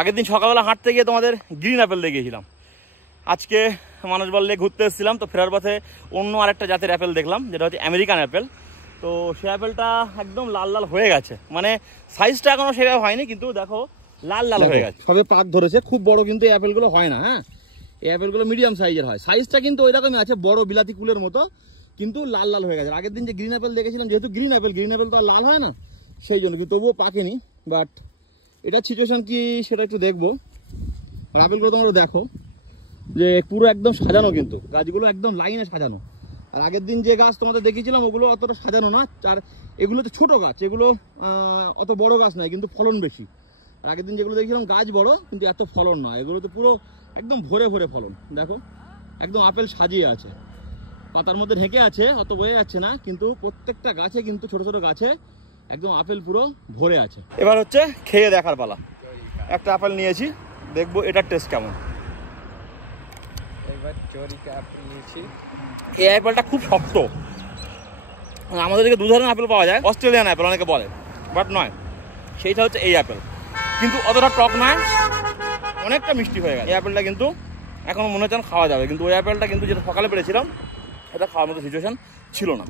আগের দিন সকালবেলা হাঁটতে গিয়ে তোমাদের গ্রিন অ্যাপেল দেখিয়েছিলাম। আজকে মানুষবাড় লেক ঘুরতে এসেছিলাম, তো ফেরার পথে অন্য আরেকটা জাতের অ্যাপেল দেখলাম, যেটা হচ্ছে আমেরিকান অ্যাপেল। তো সেই অ্যাপেলটা একদম লাল লাল হয়ে গেছে, মানে সাইজটা এখনও সেভাবে হয়নি, কিন্তু দেখো লাল লাল হয়ে গেছে, সবে পাক ধরেছে। খুব বড় কিন্তু এই অ্যাপেলগুলো হয় না। হ্যাঁ, এই অ্যাপেলগুলো মিডিয়াম সাইজের হয়, সাইজটা কিন্তু ওই রকমই আছে, বড় বিলাতি কুলের মতো, কিন্তু লাল লাল হয়ে গেছে। আগের দিন যে গ্রিন অ্যাপেল দেখেছিলাম, যেহেতু গ্রিন অ্যাপেল তো আর লাল হয় না, সেই জন্য, কিন্তু তবুও পাকেনি। বাট এটার সিচুয়েশন কি সেটা একটু দেখবো। আর অ্যাপেলগুলো তোমরা দেখো যে পুরো একদম সাজানো, কিন্তু গাছগুলো একদম লাইনে সাজানো। আর আগের দিন যে গাছ তোমাদের দেখিয়েছিলাম ওগুলো অতটা সাজানো না, আর এগুলো তো ছোটো গাছ, এগুলো অত বড় গাছ নয়, কিন্তু ফলন বেশি। আর আগের দিন যেগুলো দেখছিলাম গাছ বড়, কিন্তু এত ফলন নয়। এগুলো তো পুরো একদম ভরে ভরে ফলন, দেখো একদম আপেল সাজিয়ে আছে, পাতার মধ্যে ঢেকে আছে, অত বোঝা যাচ্ছে না, কিন্তু প্রত্যেকটা গাছে কিন্তু ছোট ছোট গাছে একদম আপেল পুরো ভরে আছে। এবার হচ্ছে খেয়ে দেখার পালা। একটা আপেল নিয়েছি, দেখবো এটার টেস্ট কেমন। এই অ্যাপেলটা খুব শক্ত। আমাদের দিকে দু ধরনের আপেল পাওয়া যায়, অস্ট্রেলিয়ান অ্যাপেল অনেকে বলে, বাট নয়, সেইটা হচ্ছে এই অ্যাপেল। কিন্তু অতটা টক নয়, অনেকটা মিষ্টি হয়ে গেছে। এই অ্যাপেলটা কিন্তু এখনো মনে হচ্ছে খাওয়া যাবে, কিন্তু ওই অ্যাপেলটা কিন্তু যেটা সকালে পেরেছিলাম এটা খাওয়ার মতো সিচুয়েশন ছিল না।